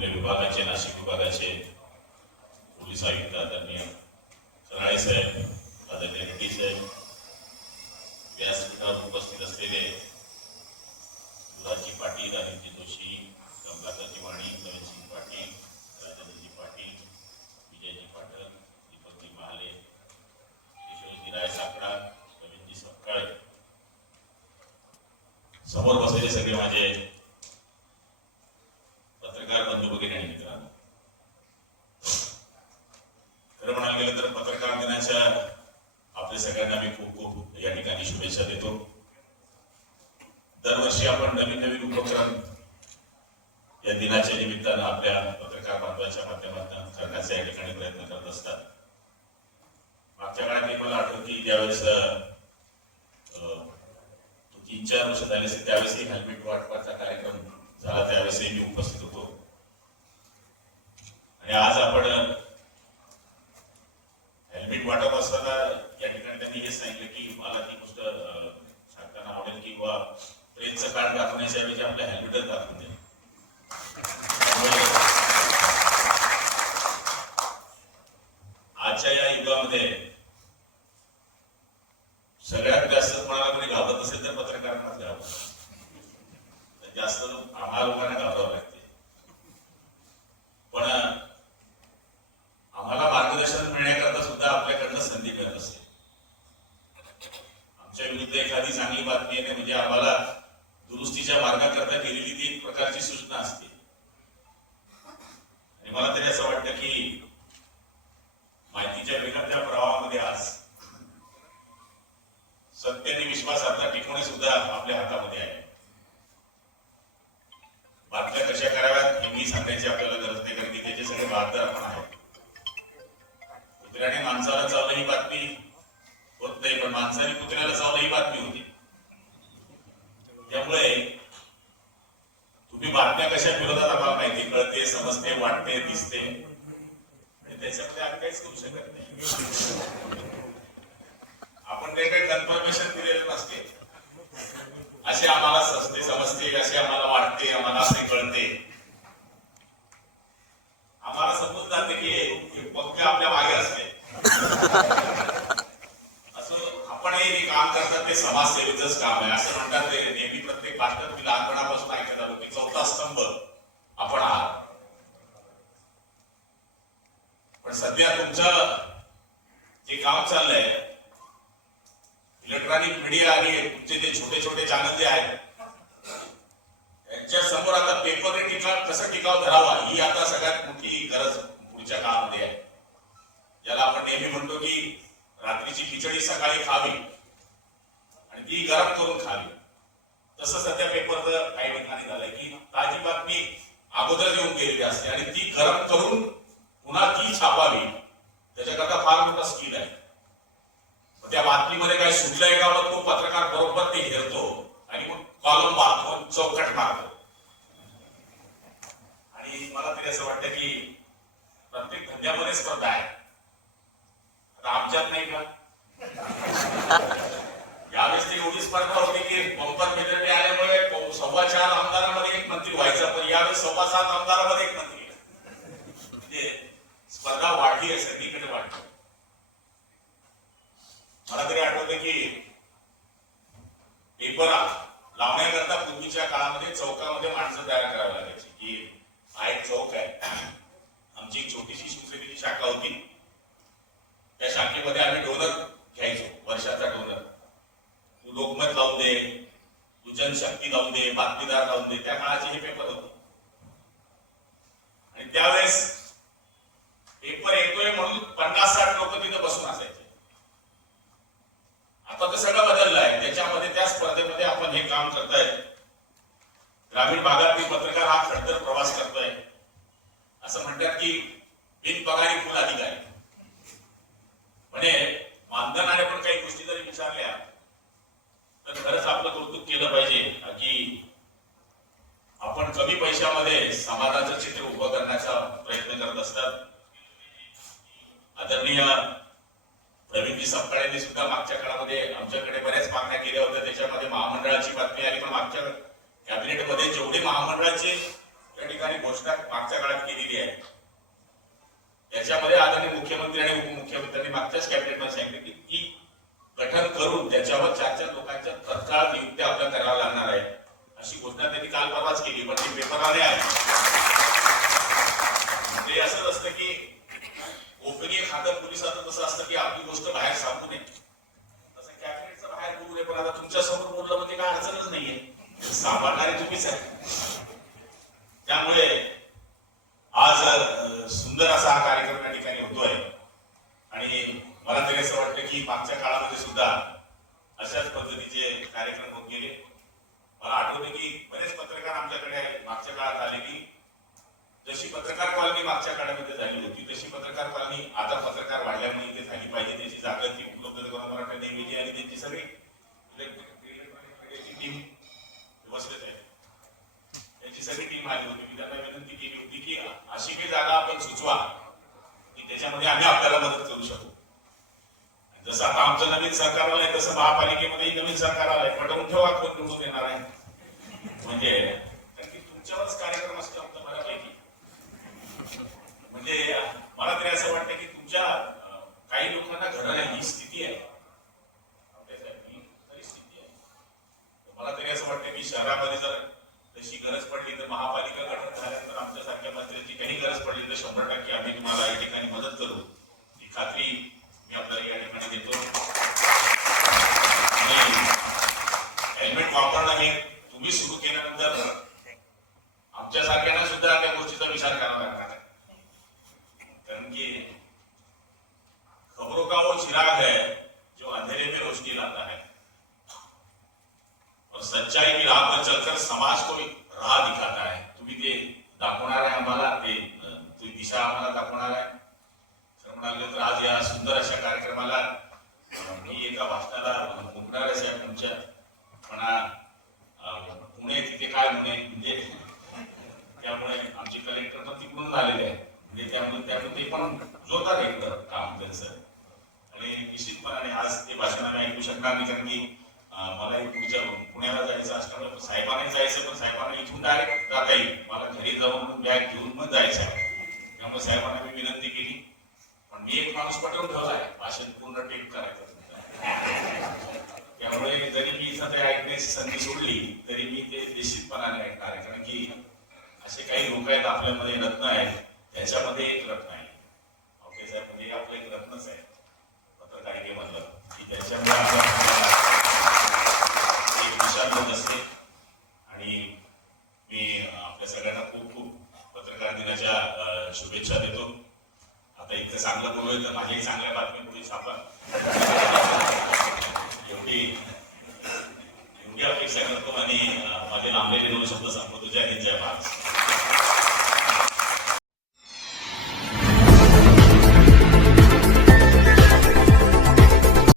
आपल्या विभागाचे नाशिक विभागाचे पोलीस आयुक्त आदरणीय कराळे साहेब आदरणीय रेड्डी साहेब व्यासपीठावर उपस्थित असलेले दुधाजी पाटील अनिलजी जोशी कमलाकरजी वाणी नवीनसिंग पाटील राजेंद्रजी पाटील विजयजी पाटील दीपकजी महाले किशोरजी राय साकडा नवीनजी सपकाळे. समोर बसलेले सगळे माझे पत्रकार बंधू भगिनी आणि मित्रांनो खरं म्हणायला गेलं तर पत्रकार दिनाच्या आपल्या सगळ्यांना मी खूप खूप या ठिकाणी शुभेच्छा देतो. दरवर्षी आपण नवीन नवीन उपक्रम या दिनाच्या निमित्तानं आपल्या पत्रकार बांधवाच्या माध्यमातून करण्याचा या ठिकाणी प्रयत्न करत असतात. मागच्या काळात मी मला आठवत की ज्यावेळेस तीन चार वर्ष झाले असेल त्यावेळेसही हेल्मेट वाटपाचा कार्यक्रम झाला त्यावेळेसही मी उपस्थित होतो. आणि आज आपण हेल्मेट वाटप असताना या ठिकाणी त्यांनी हे सांगितलं की मला ती गोष्ट सांगताना आवडेल की बा ट्रेनचं कार्ड दाखवण्याच्या ऐवजी आपल्या हेल्मेटच दाखवून द्या. आजच्या या युगामध्ये सगळ्यात जास्त कोणाला कोणी घाबरत असेल तर पत्रकारांनाच घाबरत. जास्त आम्हाला लोकांना घाबरावं लागते पण आम्हाला मार्गदर्शन मिळण्याकरता सुद्धा आपल्याकडनं संधी मिळत असते आमच्या एखादी चांगली बातमी येते म्हणजे आम्हाला दुरुस्तीच्या मार्गाकरता केलेली ती एक प्रकारची सूचना असते. आणि मला तरी असं वाटतं की माहितीच्या वेगाच्या प्रवाहामध्ये आज सत्य आणि विश्वासार्हता टिकवणे सुद्धा आपल्या हातामध्ये आहे. बातम्या कशा विरोधात आम्हाला माहिती कळते समजते वाटते दिसते. त्याच्यामध्ये आम्ही काहीच करू शकत नाही. आपण काही काही कन्फर्मेशन दिलेलं नसते. असे आम्हाला सस्ते समजते असे आम्हाला वाटते आम्हाला असे कळते. आम्हाला समजून जाते की हे आपल्या मागे असते असं आपण हे काम करतात ते समाजसेवेचंच काम आहे. असं म्हणतात ते नेहमी प्रत्येक भाषणात मी लहानपणापासून ऐकत आलो की चौथा स्तंभ आपण आहात पण सध्या तुमचं जे काम चाललंय इलेक्ट्रॉनिक मीडिया आणि तुमचे जे छोटे छोटे चॅनल जे आहेत त्यांच्यासमोर आता पेपर टिकाव कसं टिकाव धरावा ही आता सगळ्यात मोठी गरज पुढच्या काळामध्ये आहे. ज्याला आपण नेहमी म्हणतो की रात्रीची खिचडी सकाळी खावी आणि ती गरम करून खावी. तसं सध्या पेपरचं काही ठिकाणी झालंय की ताजी बातमी अगोदर येऊन गेलेली असते. आणि ती गरम करून पुन्हा ती छापावी. त्याच्याकरता फार मोठा स्किल आहे. त्या बातमीमध्ये काय सुटलंय का? मग तो पत्रकार बरोबर ते घेरतो आणि मग कॉलम मारतो चौकट मारतो. आणि मला तरी असं वाटतं की प्रत्येक धंद्यामध्ये स्पर्धा आहे. आता आमच्यात नाही का यावेळेस ती एवढी स्पर्धा होती की बंपर मेजॉरिटी आल्यामुळे सव्वा चार आमदारामध्ये एक मंत्री व्हायचा पण यावेळेस सव्वा सात आमदारामध्ये एक मंत्री आहे. म्हणजे स्पर्धा वाढली आहे सगळीकडे वाढली मला तरी आठवतं की पेपर लावण्याकरता पूर्वीच्या काळामध्ये चौकामध्ये माणसं तयार करावी लागायची की हा एक चौक आहे. आमची एक छोटीशी शिवसेनेची शाखा होती. त्या शाखेमध्ये आम्ही डोनर घ्यायचो वर्षाचा डोनर तू लोकमत लावून दे तू जनशक्ती लावून दे बातमीदार लावून दे त्या काळाचे हे पेपर होते. आणि त्यावेळेस पेपर येतोय म्हणून पन्नास साठ लोक तिथं बसून असायचे. आता सगळं बदललं आहे त्याच्यामध्ये त्या स्पर्धेमध्ये आपण हे काम करताय. ग्रामीण भागातील पत्रकार हा खडतर प्रवास करतोय. असं म्हणतात की बिनपगारी फुल अधिकारी. म्हणजे मानधनाने पण काही गोष्टी जरी विचारल्या तर खरंच आपलं कौतुक केलं पाहिजे की आपण कमी पैशामध्ये समाजाचं चित्र उभं करण्याचा प्रयत्न करत असतात. आदरणीय प्रवीणजी सपकाळेंनी सुद्धा मागच्या काळामध्ये आमच्याकडे बऱ्याच मागण्या केल्या होत्या. त्याच्यामध्ये महामंडळाची बातमी आली पण मागच्या कॅबिनेटमध्ये जेवढे महामंडळाचे या ठिकाणी घोषणा मागच्या काळात केलेली आहे. त्याच्यामध्ये आदरणीय मुख्यमंत्री आणि उपमुख्यमंत्र्यांनी मागच्याच कॅबिनेटमध्ये सांगितले की गठन करून त्याच्यावर चार चार लोकांच्या तत्काळ नियुक्त्या आपल्याला कराव्या लागणार आहे अशी घोषणा त्यांनी काल परवाच केली पण ती पेपर नाही आहे ते असंच असतं की गोपनीय कसं असतं की आपली गोष्ट बाहेर सांगू नये. तसं कॅबिनेटचं बाहेर बोलू नये पण आता तुमच्यासमोर बोललं म्हणजे काय अडचणच नाहीये. सांभाळणारे तुम्हीच आहे. त्यामुळे आज सुंदर असा हा कार्यक्रम या ठिकाणी होतोय. आणि मला तरी असं वाटतं की मागच्या काळामध्ये सुद्धा अशाच पद्धतीचे कार्यक्रम होत गेले. मला आठवते की बरेच पत्रकार आमच्याकडे मागच्या काळात आले की जशी पत्रकार कॉलनी मागच्या काळामध्ये झाली होती तशी पत्रकार कॉलनी आता पत्रकार वाढल्यामुळे इथे झाली पाहिजे त्याची जागा ती उपलब्ध करून मराठा नेहमीची आणि त्यांची सगळी टीम व्यवस्थित आहे. त्यांची सगळी टीम आली होती मी त्यांना विनंती केली होती की अशी काही जागा आपण सुचवा की त्याच्यामध्ये आम्ही आपल्याला मदत करू शकू. जसं आता आमचं नवीन सरकार आलंय तसं महापालिकेमध्येही नवीन सरकार आलंय पटवून ठेवा कोण निवडून येणार आहे? म्हणजे तुमच्यावरच कार्यक्रम म्हणजे मला तरी असं वाटतं की तुमच्या काही लोकांना घडं ही स्थिती आहे. आहे मला तरी असं वाटतं की शहरामध्ये जर तशी गरज पडली तर महापालिका गठन झाल्यानंतर आमच्यासारख्या मंत्र्यांची काही गरज पडली तर शंभर टक्के आम्ही तुम्हाला या ठिकाणी मदत करू ही खात्री मी आपल्याला या ठिकाणी देतो आणि हेल्मेट वापरणं हे तुम्ही सुरू केल्यानंतर आमच्यासारख्यांना सुद्धा त्या गोष्टीचा विचार करावा लागणार आहे कारण की खबरों का वो चिराग है जो अंधेरे में रोशनी लाता है और सच्चाई की राह पर चलकर समाज को एक राह दिखाता है तुम्ही ते दाखवणार आहे आम्हाला ते अं, ती दिशा आम्हाला दाखवणार आहे तर म्हणाले तर आज या सुंदर अशा कार्यक्रमाला अं, मी एका भाषणाला मुकणार साहेब तुमच्या म्हणा अं, पुणे तिथे काय म्हणे म्हणजे त्यामुळे आमचे कलेक्टर पण तिकडून आलेले आहे. म्हणजे त्यामुळे त्यामुळे ते पण जोरदार एक काम त्यांचं. आणि निश्चितपणाने आज ते भाषण आम्ही ऐकू शकणार नाही कारण की मला पुढच्या पुण्याला जायचं असल्यामुळे साहेबाने जायचं पण साहेबांना इथून डायरेक्ट जाता येईल. मला घरी जाऊन बॅग घेऊन मग जायचं आहे. त्यामुळे साहेबांना मी विनंती केली. पण मी एक माणूस पटवून ठेवलाय भाषण पूर्ण टेक करायचं. त्यामुळे जरी मी सध्या ऐकण्याची संधी सोडली काही लोक आहेत आपल्यामध्ये रत्न आहेत त्याच्यामध्ये एक रत्न आहे. ओके साहेब म्हणजे आपलं एक रत्नच आहे. पत्रकारिके म्हटलं की त्याच्यामुळे एक असते. आणि मी आपल्या सगळ्यांना खूप खूप पत्रकार दिनाच्या शुभेच्छा देतो. आता इथं चांगलं बोलूय तर माझी चांगल्या बातमी पुढे छापा. एवढी एवढी अपेक्षा करतो आणि माझे लांबलेले दोन शब्द सांगतो. तुझ्या हिंदच्या भाग.